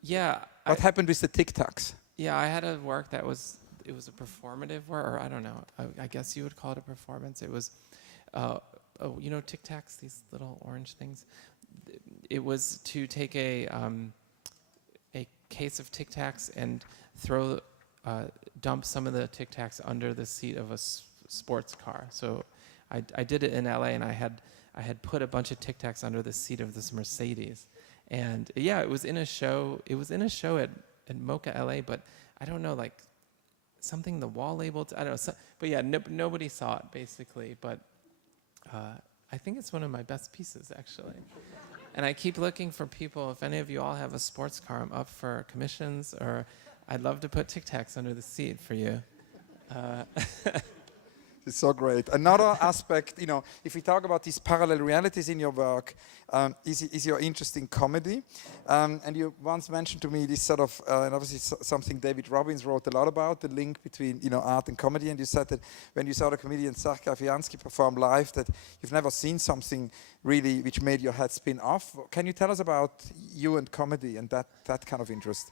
Yeah. What happened with the Tic Tacs? Yeah, I had a work it was a performative work, or I don't know, I guess you would call it a performance. It was, Tic Tacs, these little orange things. It was to take a case of Tic Tacs and dump some of the Tic Tacs under the seat of a sports car. So I did it in LA, and I had put a bunch of Tic Tacs under the seat of this Mercedes. And yeah, it was in a show. It was in a show at Mocha LA, but I don't know, like something the wall labeled. I don't know. But yeah, nobody saw it basically. But I think it's one of my best pieces, actually. And I keep looking for people. If any of you all have a sports car, I'm up for commissions, or I'd love to put Tic Tacs under the seat for you. It's so great. Another aspect, you know, if we talk about these parallel realities in your work, is your interest in comedy. And you once mentioned to me this sort of, and obviously something David Robbins wrote a lot about, the link between, you know, art and comedy. And you said that when you saw the comedian Zach Galifianakis perform live, that you've never seen something really which made your head spin off. Can you tell us about you and comedy and that kind of interest?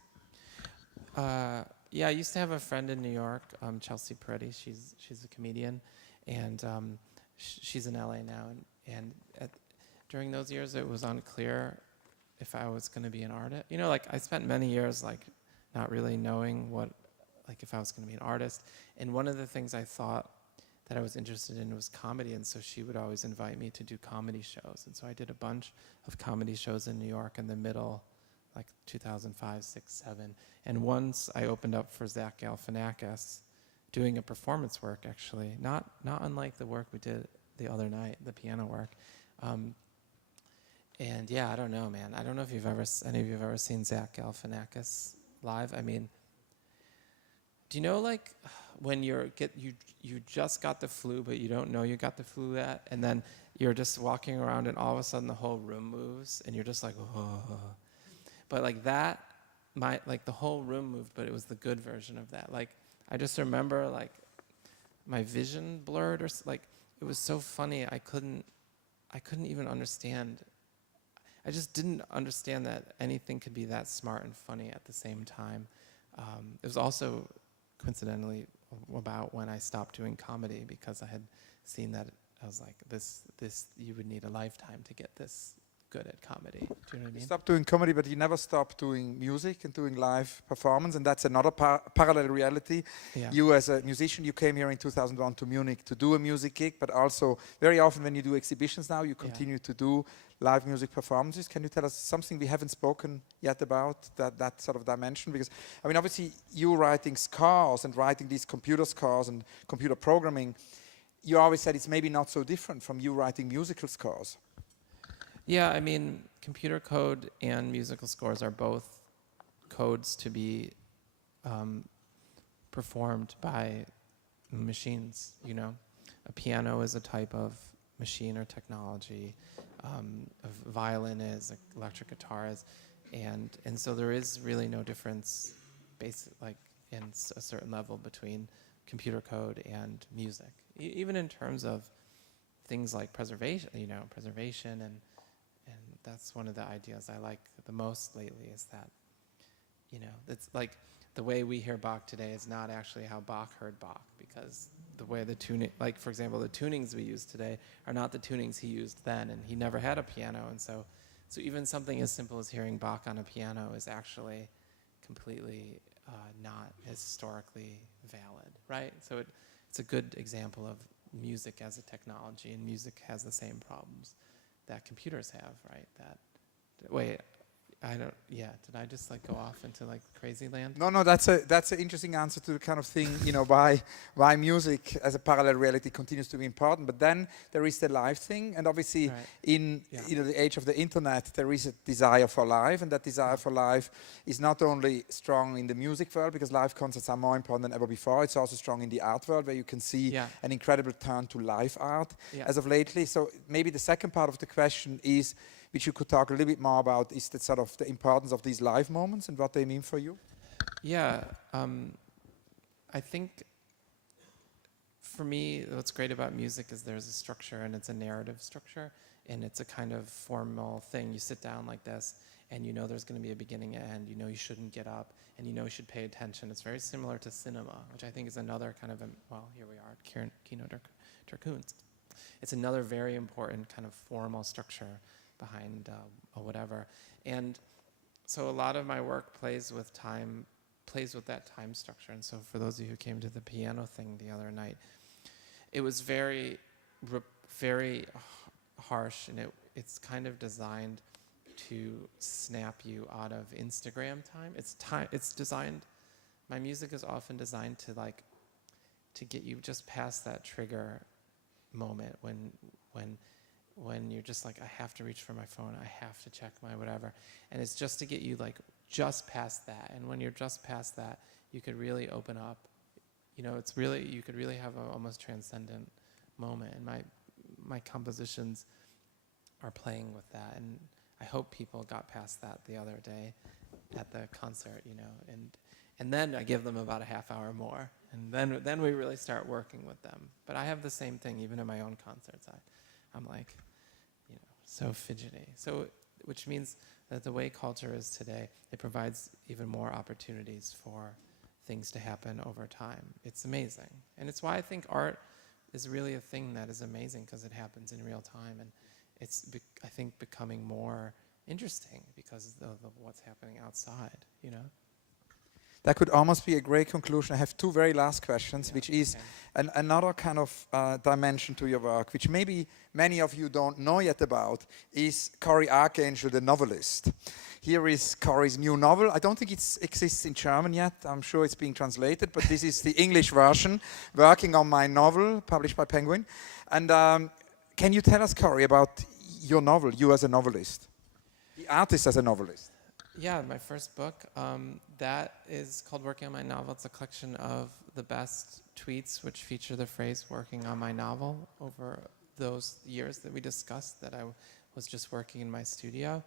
Yeah, I used to have a friend in New York, Chelsea Peretti. She's a comedian, and she's in LA now. And during those years, it was unclear if I was going to be an artist. You know, like I spent many years like not really knowing if I was going to be an artist. And one of the things I thought that I was interested in was comedy, and so she would always invite me to do comedy shows. And so I did a bunch of comedy shows in New York in the middle, like 2005, 6, 7. And once I opened up for Zach Galifianakis, doing a performance work actually, not unlike the work we did the other night, the piano work. And yeah, I don't know, man. I don't know if any of you have ever seen Zach Galifianakis live. I mean, do you know like when you just got the flu, but you don't know you got the flu yet, and then you're just walking around and all of a sudden the whole room moves and you're just like, oh. But like that, the whole room moved, but it was the good version of that. Like, I just remember like my vision blurred, or like it was so funny. I couldn't even understand. I just didn't understand that anything could be that smart and funny at the same time. It was also coincidentally about when I stopped doing comedy, because I had seen that I was like, this you would need a lifetime to get this good at comedy. Do you know what I mean? You stopped doing comedy, but you never stopped doing music and doing live performance, and that's another parallel reality. Yeah. You as a musician, you came here in 2001 to Munich to do a music gig, but also very often when you do exhibitions now, you continue to do live music performances. Can you tell us something we haven't spoken yet about, that sort of dimension? Because, I mean, obviously you writing scores and writing these computer scores and computer programming, you always said it's maybe not so different from you writing musical scores. Yeah, I mean, computer code and musical scores are both codes to be performed by machines, you know. A piano is a type of machine or technology. A violin is, electric guitar is. And so there is really no difference, in a certain level between computer code and music. Even in terms of things like preservation, and that's one of the ideas I like the most lately, is that, it's like the way we hear Bach today is not actually how Bach heard Bach, because the way the tuning, like for example, the tunings we use today are not the tunings he used then, and he never had a piano, and so even something as simple as hearing Bach on a piano is actually completely not historically valid, right? So it's a good example of music as a technology, and music has the same problems that computers have, right? Did I just like go off into like crazy land? No, that's an interesting answer to the kind of thing, why music as a parallel reality continues to be important. But then there is the live thing, and obviously in the age of the internet, there is a desire for live, and that desire for live is not only strong in the music world, because live concerts are more important than ever before. It's also strong in the art world, where you can see an incredible turn to live art as of lately. So maybe the second part of the question is, which you could talk a little bit more about, is that sort of the importance of these live moments and what they mean for you? Yeah, I think for me, what's great about music is there's a structure, and it's a narrative structure, and it's a kind of formal thing. You sit down like this, and you know there's going to be a beginning and end. You know you shouldn't get up, and you know you should pay attention. It's very similar to cinema, which I think is another kind of, here we are at KINO der Kunst. It's another very important kind of formal structure behind whatever. And so a lot of my work plays with that time structure. And so for those of you who came to the piano thing the other night, it was very, very harsh, and it's kind of designed to snap you out of Instagram time. It's designed, my music is often designed to get you just past that trigger moment when when you're just like, I have to reach for my phone, I have to check my whatever. And it's just to get you like just past that. And when you're just past that, you could really open up. You know, it's really, you could really have an almost transcendent moment. And my compositions are playing with that. And I hope people got past that the other day at the concert, you know. And then I give them about a half hour more. And then we really start working with them. But I have the same thing, even in my own concerts. I'm like, you know, so fidgety. So, which means that the way culture is today, it provides even more opportunities for things to happen over time. It's amazing. And it's why I think art is really a thing that is amazing, because it happens in real time. And it's, I think, becoming more interesting because of what's happening outside, you know? That could almost be a great conclusion. I have two very last questions, which is another kind of dimension to your work, which maybe many of you don't know yet about, is Cory Arcangel, the novelist. Here is Cory's new novel. I don't think it exists in German yet. I'm sure it's being translated, but this is the English version, Working on My Novel, published by Penguin. And can you tell us, Cory, about your novel, you as a novelist, the artist as a novelist? Yeah, my first book, that is called Working on My Novel. It's a collection of the best tweets which feature the phrase working on my novel over those years that we discussed that I was just working in my studio.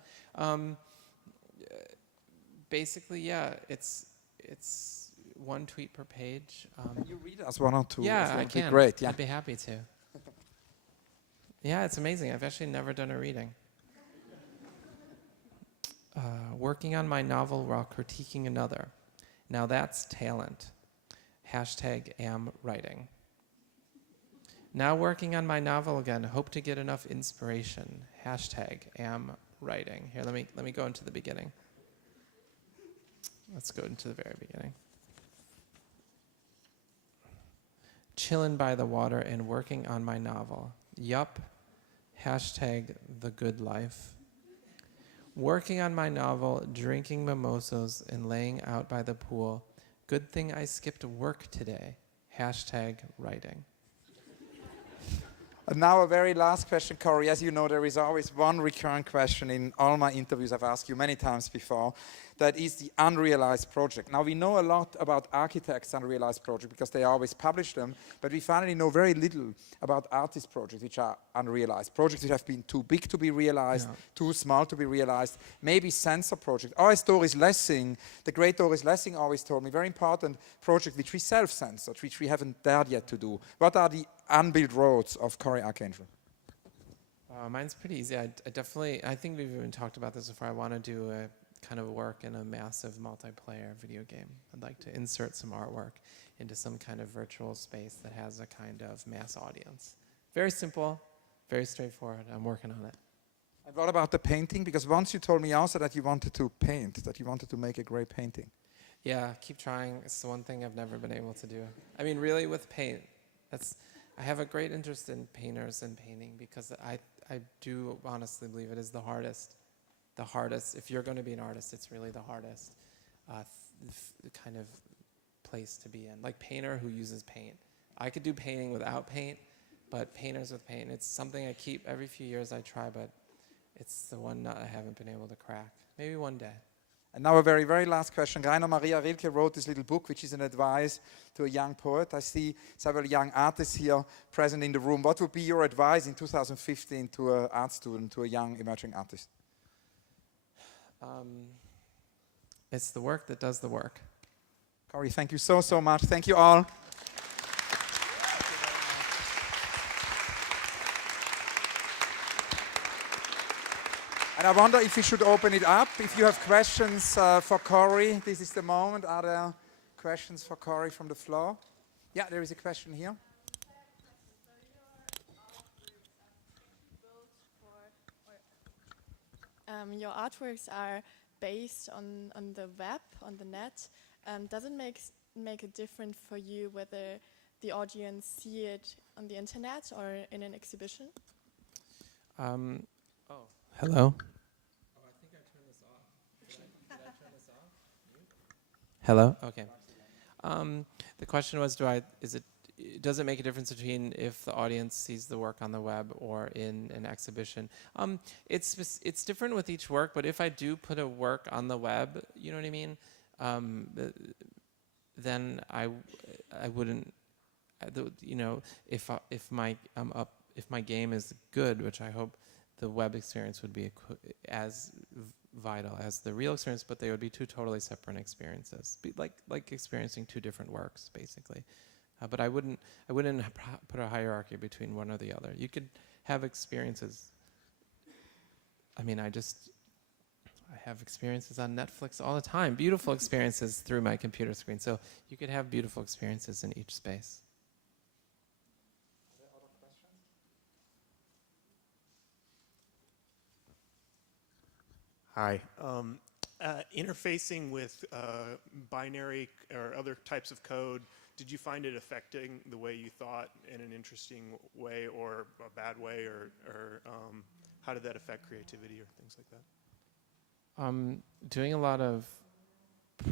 Basically, yeah, it's one tweet per page. Can you read us one or two? Yeah, I can. Great, yeah. I'd be happy to. Yeah, it's amazing. I've actually never done a reading. Working on my novel while critiquing another. Now that's talent. #am writing. Now working on my novel again. Hope to get enough inspiration. #am writing. Here, let me go into the beginning. Let's go into the very beginning. Chillin' by the water and working on my novel. Yup. #the good life. Working on my novel, drinking mimosas and laying out by the pool. Good thing I skipped work today. #writing. And now a very last question, Cory. As you know, there is always one recurrent question in all my interviews I've asked you many times before. That is the unrealized project. Now, we know a lot about architects' unrealized projects because they always publish them, but we finally know very little about artist projects which are unrealized. Projects which have been too big to be realized, too small to be realized, maybe sensor projects. Doris Lessing, the great Doris Lessing always told me, very important project which we self-censored, which we haven't dared yet to do. What are the unbuilt roads of Cory Arcangel? Mine's pretty easy. I think we've even talked about this before. I want to do a kind of work in a massive multiplayer video game. I'd like to insert some artwork into some kind of virtual space that has a kind of mass audience. Very simple, very straightforward. I'm working on it. And what about the painting? Because once you told me also that you wanted to paint, that you wanted to make a great painting. Yeah, keep trying. It's the one thing I've never been able to do. I mean, really with paint, I have a great interest in painters and painting because I do honestly believe it is the hardest. If you're going to be an artist, it's really the hardest kind of place to be in. Like painter who uses paint. I could do painting without paint, but painters with paint, it's something I keep every few years I try, but it's the one nut I haven't been able to crack. Maybe one day. And now a very, very last question. Rainer Maria Rilke wrote this little book, which is an advice to a young poet. I see several young artists here present in the room. What would be your advice in 2015 to an art student, to a young emerging artist? It's the work that does the work. Cory, thank you so, so much. Thank you all. And I wonder if we should open it up. If you have questions for Cory, this is the moment. Are there questions for Cory from the floor? Yeah, there is a question here. Your artworks are based on the web, on the net. Does it make it different for you whether the audience see it on the internet or in an exhibition? Hello? Oh, I think I turned this off. Did I turn this off? Hello? Okay. The question was, does it make a difference between if the audience sees the work on the web or in an exhibition? It's different with each work, but if I do put a work on the web, you know what I mean? Then I wouldn't, you know, if my game is good, which I hope, the web experience would be as vital as the real experience, but they would be two totally separate experiences, like experiencing two different works, basically. But I wouldn't put a hierarchy between one or the other. You could have experiences. I mean, I have experiences on Netflix all the time, beautiful experiences through my computer screen. So you could have beautiful experiences in each space. Are there other questions? Hi. Interfacing with binary or other types of code, did you find it affecting the way you thought in an interesting way or a bad way, or how did that affect creativity or things like that? Doing a lot of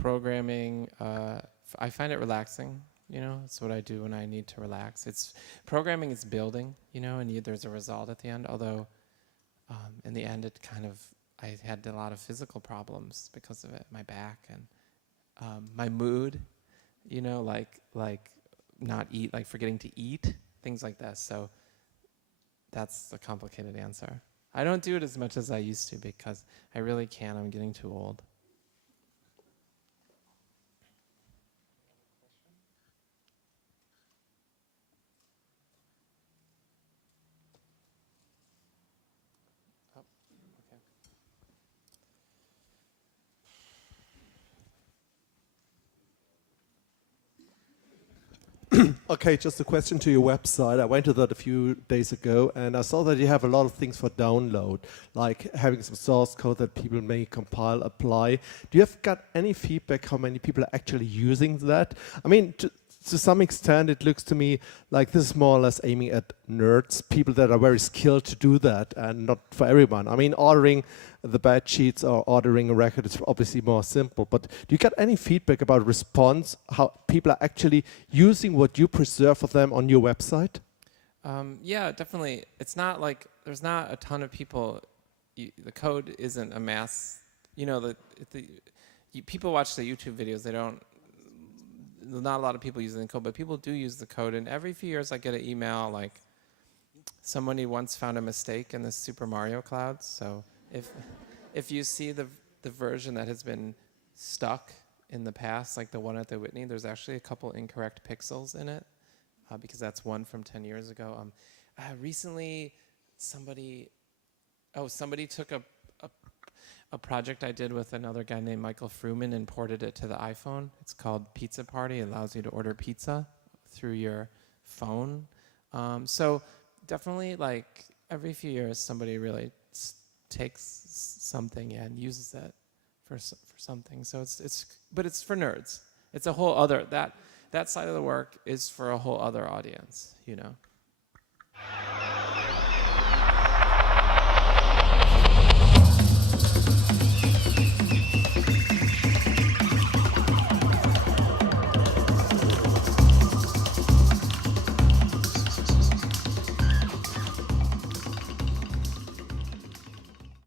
programming, I find it relaxing. You know, it's what I do when I need to relax. Programming is building, you know, and there's a result at the end. Although, in the end, I had a lot of physical problems because of it. My back and my mood, you know, like forgetting to eat, things like that. So that's a complicated answer. I don't do it as much as I used to because I really can't. I'm getting too old. Okay, just a question to your website. I went to that a few days ago, and I saw that you have a lot of things for download, like having some source code that people may compile, apply. Do you have got any feedback how many people are actually using that? I mean, to some extent, it looks to me like this is more or less aiming at nerds, people that are very skilled to do that, and not for everyone. I mean, ordering the bed sheets or ordering a record is obviously more simple, but do you get any feedback about response, how people are actually using what you preserve for them on your website? Yeah, definitely. It's not like there's not a ton of people. The code isn't a mass. You know, people watch the YouTube videos. Not a lot of people using the code, but people do use the code. And every few years, I get an email like, somebody once found a mistake in the Super Mario clouds. So if you see the version that has been stuck in the past, like the one at the Whitney, there's actually a couple incorrect pixels in it, because that's one from 10 years ago. Recently, somebody took a project I did with another guy named Michael Fruman and ported it to the iPhone. It's called Pizza Party. It allows you to order pizza through your phone. So definitely, like every few years, somebody really takes something and uses it for something. So but it's for nerds. It's a whole other that side of the work is for a whole other audience, you know.